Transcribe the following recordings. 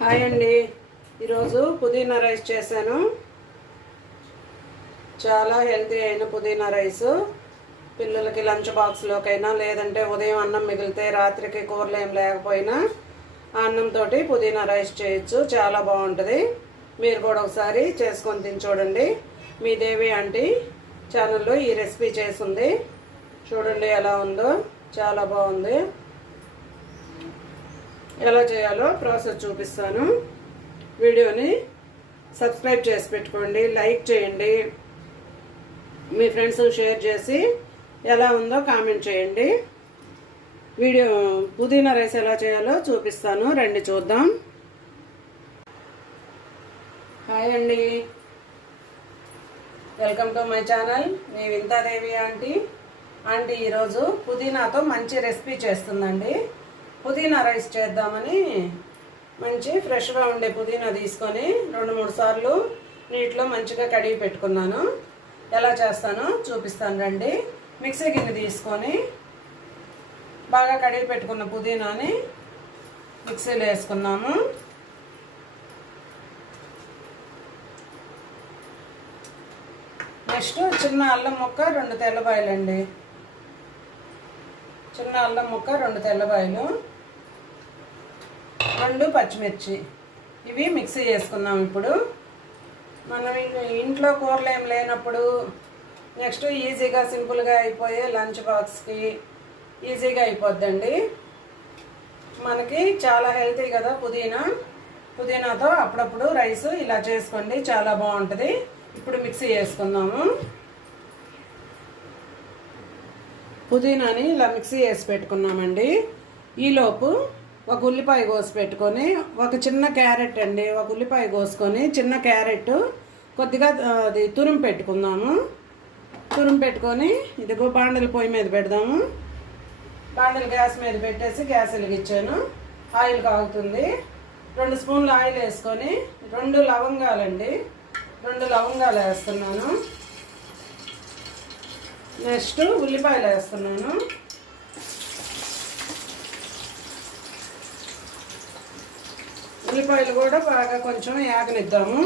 Hi అండి. ఈరోజు పుదీనా రైస్ చేశాను. చాలా హెల్తీ అయిన పుదీనా రైస్. పిల్లలకి లంచ్ బాక్స్లోకైనా లేదంటే ఉదయం అన్నం మిగిలితే రాత్రికి కూరలు ఏం లేకపోయినా అన్నంతో పుదీనా రైస్ చేయొచ్చు. చాలా బాగుంటుంది. మీరు కూడా ఒకసారి చేసుకొని తిని చూడండి. మీ దేవి ఆంటీ ఛానల్లో ఈ రెసిపీ చేసింది. చూడండి ఎలా ఉందో. చాలా బాగుంది. ఎలా చేయాలో ప్రాసెస్ చూపిస్తాను. వీడియోని సబ్స్క్రైబ్ చేసి పెట్టుకోండి లైక్ చేయండి. మీ ఫ్రెండ్స్ షేర్ చేసి ఎలా ఉందో కామెంట్ చేయండి. వీడియో పుదీనా రైస్ ఎలా చేయాలో చూపిస్తాను. రండి చూద్దాం. హాయ్ అండి. Welcome to my channel. Me Vinthadevi aunty. Aunty ఈరోజు పుదీనాతో మంచి రెసిపీ చేస్తుందండి. పుదీనా రైస్ చేద్దామని మంచి ఫ్రెష్గా ఉండే పుదీనా తీసుకొని రెండు మూడు సార్లు నీటిలో మంచిగా కడిగి పెట్టుకున్నాను. ఎలా చేస్తానో చూపిస్తాను రండి. మిక్సీ గిన్నె తీసుకొని బాగా కడిగి పెట్టుకున్న పుదీనాని మిక్సీలో వేసుకున్నాము. నెక్స్ట్ చిన్న అల్లం ముక్క రెండు తెల్లబాయలండి. చిన్న అల్లం ముక్క రెండు తెల్లబాయలు. పండు పచ్చిమిర్చి. ఇవి మిక్సీ చేసుకుందాం ఇప్పుడు. మనం ఇంట్లో కూరలు ఏం లేనప్పుడు నెక్స్ట్ ఈజీగా సింపుల్గా అయిపోయే లంచ్ బాక్స్కి ఈజీగా అయిపోద్దండి. మనకి చాలా హెల్తీ కదా పుదీనా. పుదీనాతో అప్పుడప్పుడు రైస్ ఇలా చేసుకోండి చాలా బాగుంటుంది. ఇప్పుడు మిక్సీ చేసుకుందాము. పుదీనాని ఇలా మిక్సీ వేసి పెట్టుకున్నామండి. ఈలోపు ఒక ఉల్లిపాయ కోసి పెట్టుకొని ఒక చిన్న క్యారెట్ అండి ఒక ఉల్లిపాయ కోసుకొని చిన్న క్యారెట్ కొద్దిగా అది తురుము పెట్టుకుందాము. తురుము పెట్టుకొని ఇదిగో బాండల పొయ్యి మీద పెడదాము. బాండల గ్యాస్ మీద పెట్టేసి గ్యాస్ వెలిగించాను. ఆయిల్ కాగుతుంది. రెండు స్పూన్లు ఆయిల్ వేసుకొని రెండు లవంగాలండి. రెండు లవంగాలు వేస్తున్నాను. నెక్స్ట్ ఉల్లిపాయలు వేస్తున్నాను. ఉల్లిపాయలు కూడా బాగా కొంచెం యాగనిద్దాము.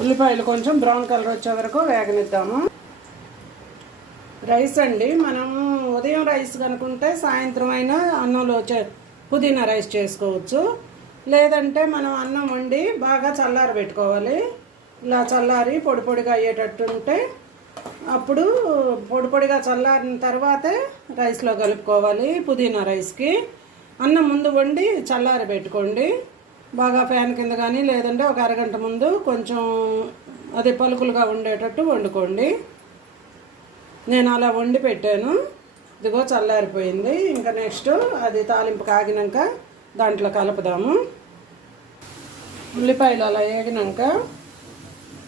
ఉల్లిపాయలు కొంచెం బ్రౌన్ కలర్ వచ్చే వరకు వేగనిద్దాము. రైస్ అండి. మనం ఉదయం రైస్ కనుకుంటే సాయంత్రం అయినా అన్నంలో చే పుదీనా రైస్ చేసుకోవచ్చు. లేదంటే మనం అన్నం వండి బాగా చల్లారి పెట్టుకోవాలి. ఇలా చల్లారి పొడి పొడిగా అయ్యేటట్టు ఉంటే అప్పుడు పొడి పొడిగా చల్లారిన తర్వాతే రైస్లో కలుపుకోవాలి పుదీనా రైస్కి. అన్నం ముందు వండి చల్లారి పెట్టుకోండి. బాగా ఫ్యాన్ కింద కానీ లేదంటే ఒక అరగంట ముందు కొంచెం అది పలుకులుగా ఉండేటట్టు వండుకోండి. నేను అలా వండి పెట్టాను. ఇదిగో చల్లారిపోయింది. ఇంకా నెక్స్ట్ అది తాలింపు కాగినాక దాంట్లో కలుపుదాము. ఉల్లిపాయలు అలా వేగినాక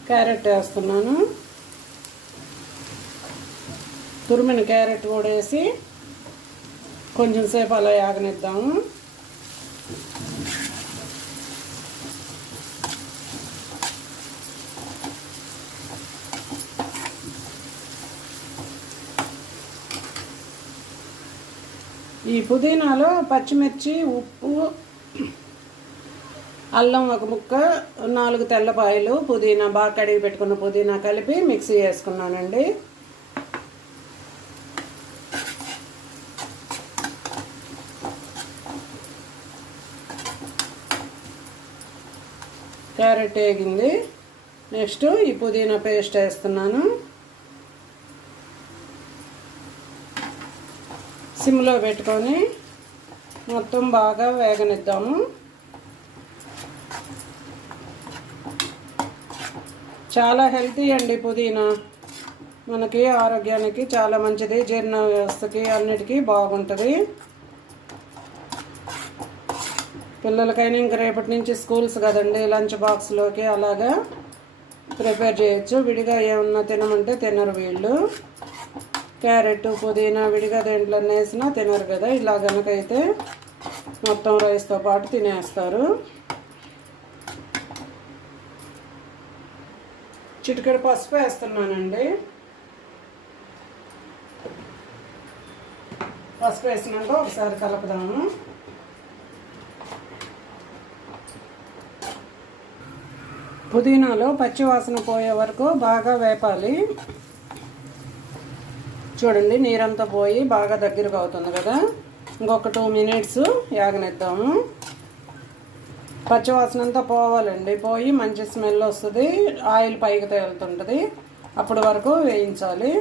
క్యారెట్ వేస్తున్నాను. తురిమిన క్యారెట్ కూడా వేసి కొంచెం సేపు అలా యాగనిద్దాము. ఈ పుదీనాలో పచ్చిమిర్చి ఉప్పు అల్లం ఒక ముక్క నాలుగు తెల్లపాయలు పుదీనా బాగా కడిగి పెట్టుకున్న పుదీనా కలిపి మిక్సీ వేసుకున్నానండి క్యారెట్ వేగింది. నెక్స్ట్ ఈ పుదీనా పేస్ట్ వేస్తున్నాను. సిమ్లో పెట్టుకొని మొత్తం బాగా వేగనిద్దాము. చాలా హెల్తీ అండి పుదీనా. మనకి ఆరోగ్యానికి చాలా మంచిది జీర్ణ వ్యవస్థకి అన్నిటికీ బాగుంటుంది. పిల్లలకైనా ఇంక రేపటి నుంచి స్కూల్స్ కదండి లంచ్ బాక్స్లోకి అలాగా ప్రిపేర్ చేయొచ్చు. విడిగా ఏమన్నా తినమంటే తినరు వీళ్ళు. క్యారెట్ పుదీనా విడిగా దేంట్లో వేసినా తినరు కదా. ఇలా కనుకైతే మొత్తం రైస్తో పాటు తినేస్తారు. చిటికెడు పసుపు వేస్తున్నానండి. పసుపు వేసినాక ఒకసారి కలుపుదాము. పుదీనాలో పచ్చివాసన పోయే వరకు బాగా వేపాలి. చూడండి నీరంతా పోయి బాగా దగ్గరకు అవుతుంది కదా. ఇంకొక టూ మినిట్స్ యాగనిద్దాము. పచ్చివాసన అంతా పోవాలండి. పోయి మంచి స్మెల్ వస్తుంది. ఆయిల్ పైకి తేలుతుంటుంది. అప్పటి వరకు వేయించాలి.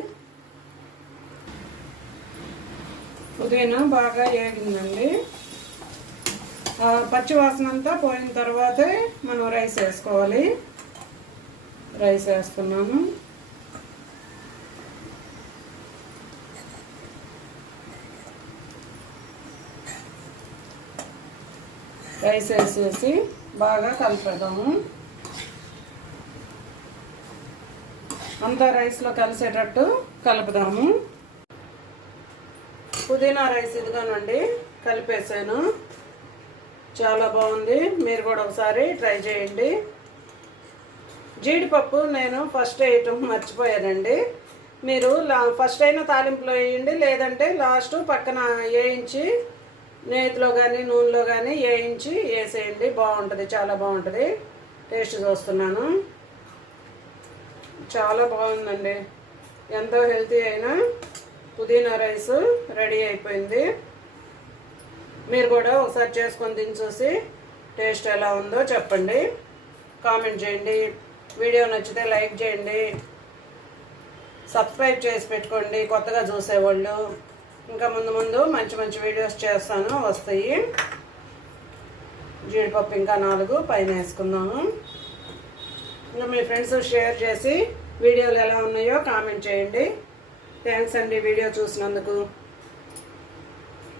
పుదీనా బాగా వేగిందండి పచ్చివాసన అంతా పోయిన తర్వాతే మనం రైస్ వేసుకోవాలి. రైస్ వేస్తున్నాము. రైస్ వేసేసి బాగా కలుపుదాము అంతా రైస్లో కలిసేటట్టు కలుపుదాము. పుదీనా రైస్ ఇదిగానండి కలిపేసాను. చాలా బాగుంది. మీరు కూడా ఒకసారి ట్రై చేయండి. జీడిపప్పు నేను ఫస్ట్ వేయటం మర్చిపోయానండి. మీరు లా ఫస్ట్ అయినా తాలింపులో వేయండి లేదంటే లాస్ట్ పక్కన వేయించి నేతిలో కానీ నూనెలో కానీ వేయించి వేసేయండి. బాగుంటుంది చాలా బాగుంటుంది. టేస్ట్ చూస్తున్నాను. చాలా బాగుందండి. ఎంతో హెల్తీ అయినా పుదీనా రైస్ రెడీ అయిపోయింది. మీరు కూడా ఒకసారి చేసుకొని తిని చూసి టేస్ట్ ఎలా ఉందో చెప్పండి. కామెంట్ చేయండి. వీడియో నచ్చితే లైక్ చేయండి. సబ్స్క్రైబ్ చేసి పెట్టుకోండి. కొత్తగా చూసేవాళ్ళు ఇంకా ముందు ముందు మంచి మంచి వీడియోస్ చేస్తాను వస్తాయి. జీడిపప్పు ఇంకా నాలుగు పైన వేసుకుందాము. ఇంకా మీ ఫ్రెండ్స్ షేర్ చేసి వీడియోలు ఎలా ఉన్నాయో కామెంట్ చేయండి. థ్యాంక్స్ అండి వీడియో చూసినందుకు.